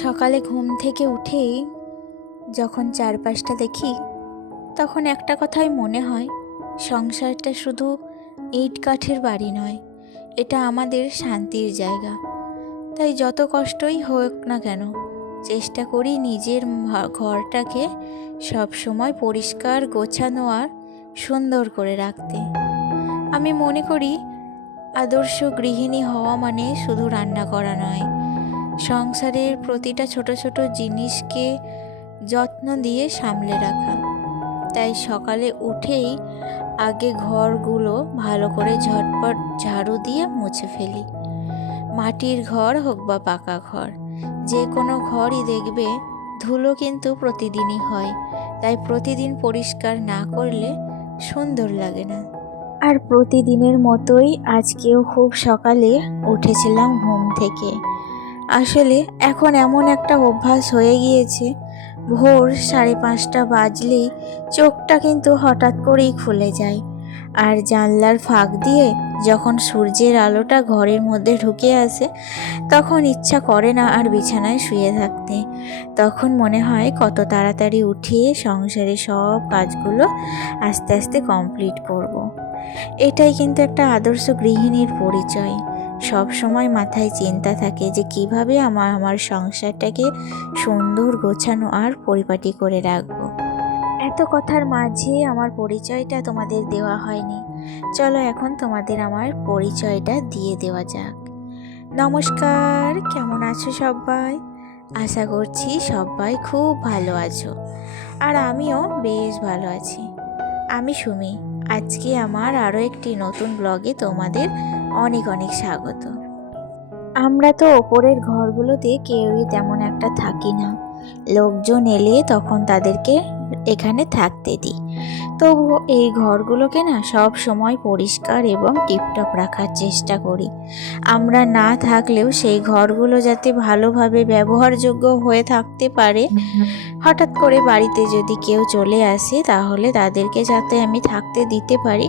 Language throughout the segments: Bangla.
সকালে ঘুম থেকে উঠেই যখন চারপাশটা দেখি তখন একটা কথাই মনে হয়, সংসারটা শুধু ইট কাঠের বাড়ি নয়, এটা আমাদের শান্তির জায়গা। তাই যত কষ্টই হোক না কেন, চেষ্টা করি নিজের ঘরটাকে সব সময় পরিষ্কার, গোছানো আর সুন্দর করে রাখতে। আমি মনে করি আদর্শ গৃহিণী হওয়া মানে শুধু রান্না করা নয়, সংসারের প্রতিটা ছোট ছোট জিনিসকে যত্ন দিয়ে সামলে রাখা। তাই সকালে উঠেই আগে ঘরগুলো ভালো করে ঝটপট ঝাড়ু দিয়ে মুছে ফেলি। মাটির ঘর হোক বা পাকা ঘর, যে কোনো ঘরই দেখবে ধুলো কিন্তু প্রতিদিনই হয়, তাই প্রতিদিন পরিষ্কার না করলে সুন্দর লাগে না। আর প্রতিদিনের মতোই আজকেও খুব সকালে উঠেছিলাম ঘুম থেকে। আসলে এখন এমন একটা অভ্যাস হয়ে গিয়েছে, ভোর 5:30 বাজলেই চোখটা কিন্তু হঠাৎ করেই খুলে যায়। আর জানলার ফাঁক দিয়ে যখন সূর্যের আলোটা ঘরের মধ্যে ঢুকে আসে, তখন ইচ্ছা করে না আর বিছানায় শুয়ে থাকতে। তখন মনে হয় কত তাড়াতাড়ি উঠে সংসারে সব কাজগুলো আস্তে আস্তে কমপ্লিট করব। এটাই কিন্তু একটা আদর্শ গৃহিণীর পরিচয়। সব সময় মাথায় চিন্তা থাকে যে কিভাবে আমার সংসারটাকে সুন্দর, গোছানো আর পরিপাটি করে রাখবো। এত কথার মাঝে আমার পরিচয়টা তোমাদের দেওয়া হয়নি। চলো এখন তোমাদের আমার পরিচয়টা দিয়ে দেওয়া যাক। নমস্কার, কেমন আছো সবাই? আশা করছি সবাই খুব ভালো আছো, আর আমিও বেশ ভালো আছি। আমি সুমি। আজকে আমার আরও একটি নতুন ব্লগে তোমাদের অনেক অনেক স্বাগত। আমরা তো ওপরের ঘরগুলোতে কেউই তেমন একটা থাকি না, লোকজন এলে তখন তাদেরকে এখানে থাকতে দিই। তবুও এই ঘরগুলোকে না সব সময় পরিষ্কার এবং টিপটপ রাখার চেষ্টা করি। আমরা না থাকলেও সেই ঘরগুলো যাতে ভালোভাবে ব্যবহারযোগ্য হয়ে থাকতে পারে। হঠাৎ করে বাড়িতে যদি কেউ চলে আসে, তাহলে তাদেরকে যাতে আমি থাকতে দিতে পারি,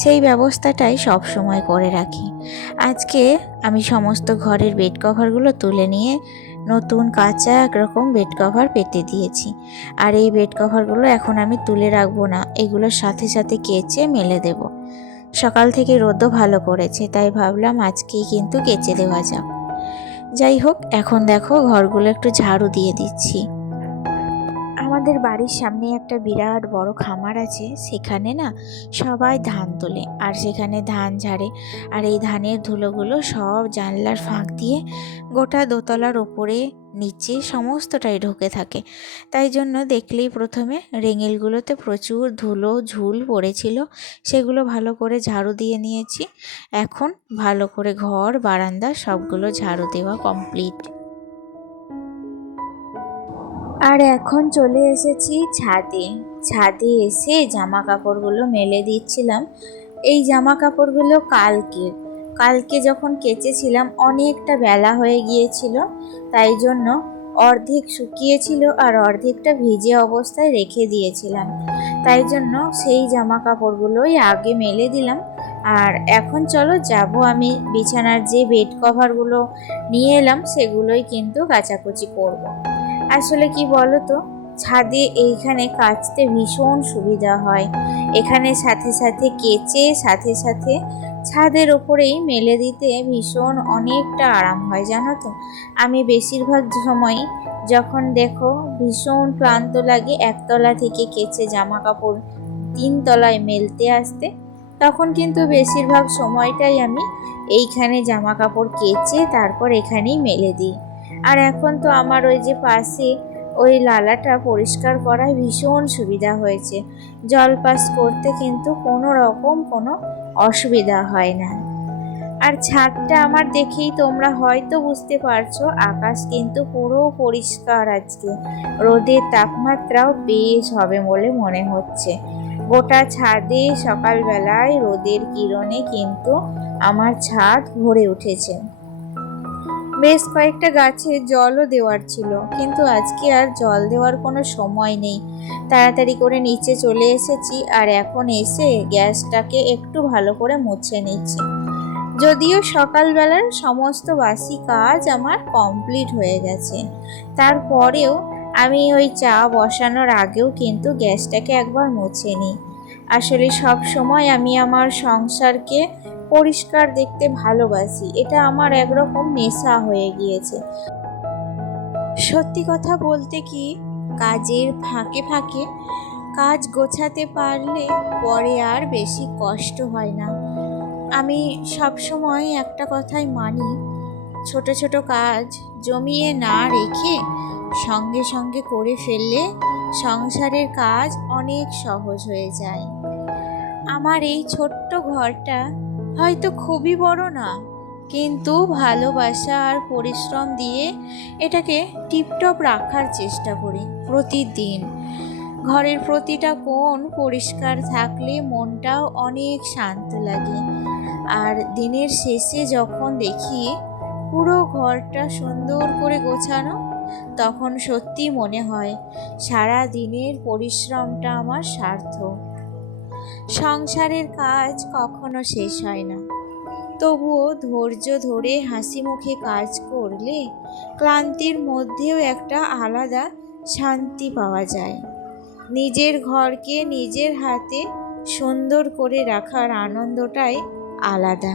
সেই ব্যবস্থাটাই সব সময় করে রাখি। আজকে আমি সমস্ত ঘরের বেড কভারগুলো তুলে নিয়ে নতুন কাঁচা একরকম বেড কভার পেতে দিয়েছি। আর এই বেড কভারগুলো এখন আমি তুলে রাখবো না, এগুলোর সাথে সাথে কেচে মেলে দেব। সকাল থেকে রোদও ভালো করেছে, তাই ভাবলাম আজকেই কিন্তু কেচে দেওয়া যাক। যাই হোক, এখন দেখো ঘরগুলো একটু ঝাড়ু দিয়ে দিচ্ছি। আমাদের বাড়ির সামনে একটা বিরাট বড় খামার আছে, সেখানে না সবাই ধান তোলে আর সেখানে ধান ঝাড়ে। আর এই ধানের ধুলোগুলো সব জানলার ফাঁক দিয়ে গোটা দোতলার ওপরে নিচে সমস্তটাই ঢুকে থাকে। তাই জন্য দেখলেই প্রথমে রেঙেলগুলোতে প্রচুর ধুলো ঝুল পড়েছিল, সেগুলো ভালো করে ঝাড়ু দিয়ে নিয়েছি। এখন ভালো করে ঘর, বারান্দা সবগুলো ঝাড়ু দেওয়া কমপ্লিট। আর এখন চলে এসেছি ছাদে। ছাদে এসে জামা কাপড়গুলো মেলে দিচ্ছিলাম। এই জামা কাপড়গুলো কালকে যখন কেচেছিলাম অনেকটা বেলা হয়ে গিয়েছিল, তাই জন্য অর্ধেক শুকিয়েছিল আর অর্ধেকটা ভিজে অবস্থায় রেখে দিয়েছিলাম। তাই জন্য সেই জামা কাপড়গুলোই আগে মেলে দিলাম। আর এখন চলো যাব, আমি বিছানার যে বেড কভারগুলো নিয়ে এলাম সেগুলোই কিন্তু কাচাকুচি করব। আসলে কি বলো তো, ছাদে এইখানে কাচতে ভীষণ সুবিধা হয়। এখানে সাথে সাথে কেচে সাথে সাথে ছাদের ওপরেই মেলে দিতে ভীষণ অনেকটা আরাম হয়, জানো তো। আমি বেশিরভাগ সময় যখন দেখো ভীষণ ক্লান্ত লাগে একতলা থেকে কেচে জামা কাপড় 3 তলায় মেলতে আসতে, তখন কিন্তু বেশিরভাগ সময়টাই আমি এইখানে জামা কাপড় কেচে তারপর এখানেই মেলে দিই। আর এখন তো আমার ওই যে পাশে ওই লালাটা পরিষ্কার করায় ভীষণ সুবিধা হয়েছে, জল পাস করতে কিন্তু কোনো রকম কোনো অসুবিধা হয় না। আর ছাদটা আমার দেখেই তোমরা হয়তো বুঝতে পারছো, আকাশ কিন্তু পুরো পরিষ্কার আজকে। রোদের তাপমাত্রাও বেশ হবে বলে মনে হচ্ছে। গোটা ছাদে সকালবেলায় রোদের কিরণে কিন্তু আমার ছাদ ভরে উঠেছে। বেশ কয়েকটা গাছে জলও দেওয়ার ছিল, কিন্তু আজকে আর জল দেওয়ার কোনো সময় নেই। তাড়াতাড়ি করে নিচে চলে এসেছি আর এখন এসে গ্যাসটাকে একটু ভালো করে মুছে নিচ্ছি। যদিও সকালবেলার সমস্ত বাসি কাজ আমার কমপ্লিট হয়ে গেছে, তারপরেও আমি ওই চা বসানোর আগেও কিন্তু গ্যাসটাকে একবার মুছে নিই। আসলে সব সময় আমি আমার সংসারকে পরিষ্কার দেখতে ভালোবাসি, এটা আমার একরকম নেশা হয়ে গিয়েছে। সত্যি কথা বলতে কি, কাজের ফাঁকে ফাঁকে কাজ গোছাতে পারলে পরে আর বেশি কষ্ট হয় না। আমি সব সময় একটা কথাই মানি, ছোট ছোট কাজ জমিয়ে না রেখে সঙ্গে সঙ্গে করে ফেললে সংসারের কাজ অনেক সহজ হয়ে যায়। আমার এই ছোট্ট ঘরটা হয়তো খুবই বড় না, কিন্তু ভালোবাসা আর পরিশ্রম দিয়ে এটাকে টিপটপ রাখার চেষ্টা করি প্রতিদিন। ঘরের প্রতিটা কোণ পরিষ্কার থাকলে মনটাও অনেক শান্ত লাগে। আর দিনের শেষে যখন দেখি পুরো ঘরটা সুন্দর করে গোছানো, তখন সত্যি মনে হয় সারা দিনের পরিশ্রমটা আমার সার্থক। সংসারের কাজ কখনো শেষ হয় না, তবুও ধৈর্য ধরে হাসি মুখে কাজ করলে ক্লান্তির মধ্যেও একটা আলাদা শান্তি পাওয়া যায়। নিজের ঘরকে নিজের হাতে সুন্দর করে রাখার আনন্দটাই আলাদা।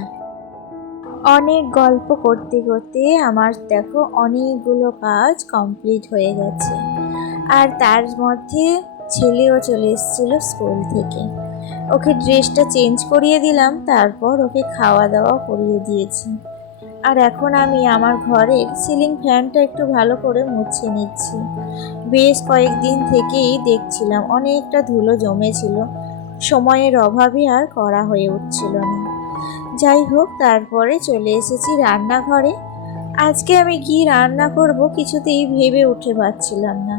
অনেক গল্প করতে করতে আমার দেখো অনেকগুলো কাজ কমপ্লিট হয়ে গেছে। আর তার মধ্যে ছেলেও চলে এসেছিল স্কুল থেকে, ওকে ড্রেসটা চেঞ্জ করিয়ে দিলাম, তারপর ওকে খাওয়া দাওয়া করিয়ে দিয়েছি। আর এখন আমি আমার ঘরের সিলিং ফ্যানটা একটু ভালো করে মুছে নিচ্ছি। বেশ কয়েকদিন থেকেই দেখছিলাম অনেকটা ধুলো জমেছিল, সময়ের অভাবে আর করা হয়ে উঠছিল না। যাই হোক, তারপরে চলে এসেছি রান্নাঘরে। আজকে আমি কি রান্না করব কিছুতেই ভেবে উঠে পারছিলাম না।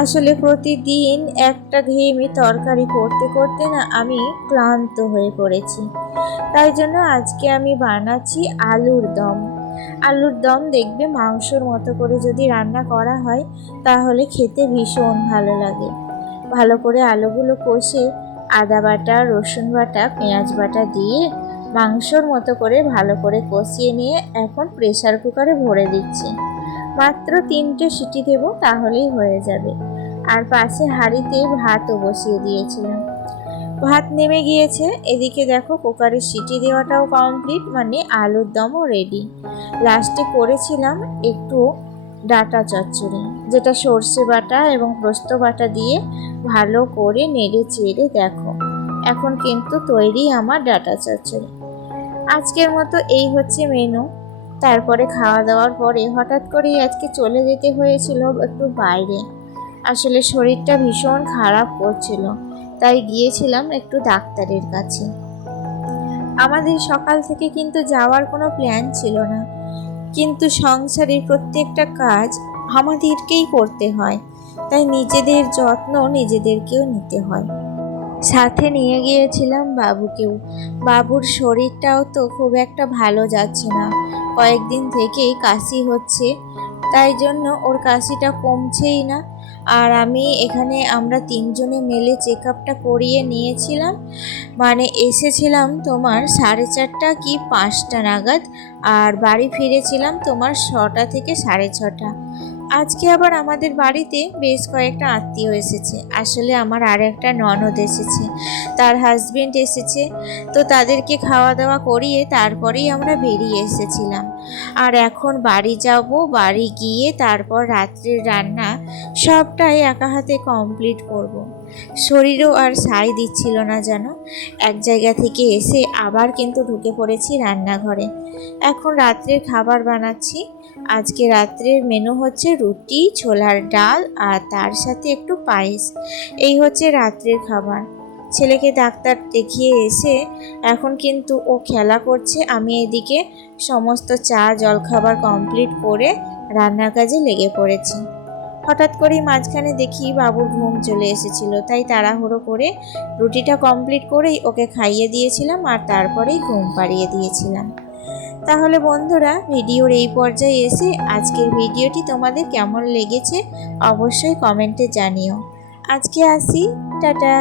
আসলে প্রতিদিন একটা ঘেয়েমি তরকারি করতে করতে না আমি ক্লান্ত হয়ে পড়েছি। তাই জন্য আজকে আমি বানাচ্ছি আলুর দম। আলুর দম দেখবে মাংসর মতো করে যদি রান্না করা হয় তাহলে খেতে ভীষণ ভালো লাগে। ভালো করে আলুগুলো কষে আদা বাটা, রসুন বাটা, পেঁয়াজ বাটা দিয়ে মাংসর মতো করে ভালো করে কষিয়ে নিয়ে এখন প্রেসার কুকারে ভরে দিচ্ছি। মাত্র 3টে সিটি দেব, তাহলেই হয়ে যাবে। আর পাশে হাঁড়িতে ভাতও বসিয়ে দিয়েছিলাম। ভাত নেমে গিয়েছে, এদিকে দেখো কুকারের সিটি দেওয়াটাও কমপ্লিট, মানে আলুর দমও রেডি। লাস্টে করেছিলাম একটু ডাঁটা চচ্চড়ি, যেটা সর্ষে বাটা এবং পোস্ত বাটা দিয়ে ভালো করে নেড়ে চেড়ে দেখো এখন কিন্তু তৈরি আমার ডাঁটা চচ্চড়ি। আজকের মতো এই হচ্ছে মেনু। তারপরে খাওয়া দাওয়ার পরে হঠাৎ করেই আজকে চলে যেতে হয়েছিল একটু বাইরে। আসলে শরীরটা ভীষণ খারাপ করছিল, তাই গিয়েছিলাম একটু ডাক্তারের কাছে। আমাদের সকাল থেকে কিন্তু যাওয়ার কোনো প্ল্যান ছিল না, কিন্তু সংসারের প্রত্যেকটা কাজ আমাদেরকেই করতে হয়, তাই নিজেদের যত্ন নিজেদেরকেও নিতে হয়। সাথে নিয়ে গিয়েছিলাম বাবুকেও। বাবুর শরীরটাও তো খুব একটা ভালো যাচ্ছে না, কয়েকদিন থেকেই কাশি হচ্ছে, তাই জন্য ওর কাশিটা কমছেই না। আর আমি এখানে আমরা 3জনে মিলে চেক আপটা করিয়ে নিয়েছিলাম, মানে এসেছিলাম তোমার 4:30 কি 5টা নাগাদ, আর বাড়ি ফিরেছিলাম তোমার 6টা থেকে 6:30। আজকে আবার আমাদের বাড়িতে বেশ কয়েকটা আত্মীয় এসেছে। আসলে আমার আর একটা ননদ এসেছে, তার হাজবেন্ড এসেছে, তো তাদেরকে খাওয়া দাওয়া করিয়ে তারপরেই আমরা বেরিয়ে এসেছিলাম। আর এখন বাড়ি যাব, বাড়ি গিয়ে তারপর রাত্রের রান্না সবটাই একা হাতে কমপ্লিট করব। শরীরও আর সায় দিচ্ছিল না যেন। এক জায়গা থেকে এসে আবার কিন্তু ঢুকে পড়েছি রান্নাঘরে। এখন রাত্রের খাবার বানাচ্ছি। আজকে রাত্রের মেনু হচ্ছে রুটি, ছোলার ডাল আর তার সাথে একটু পায়েস। এই হচ্ছে রাত্রের খাবার। ছেলেকে ডাক্তার দেখিয়ে এসে এখন কিন্তু ও খেলা করছে, আমি এদিকে সমস্ত চা জলখাবার কমপ্লিট করে রান্নার কাজে লেগে পড়েছি। হঠাৎ করেই মাঝখানে দেখি বাবুর ঘুম চলে এসেছিল, তাই তাড়াহুড়ো করে রুটিটা কমপ্লিট করেই ওকে খাইয়ে দিয়েছিলাম আর তারপরেই ঘুম পাড়িয়ে দিয়েছিলাম। তাহলে বন্ধুরা, ভিডিওর এই পর্যায়ে এসে আজকের ভিডিওটি তোমাদের কেমন লেগেছে অবশ্যই কমেন্টে জানিও। আজকে আসি, টাটা।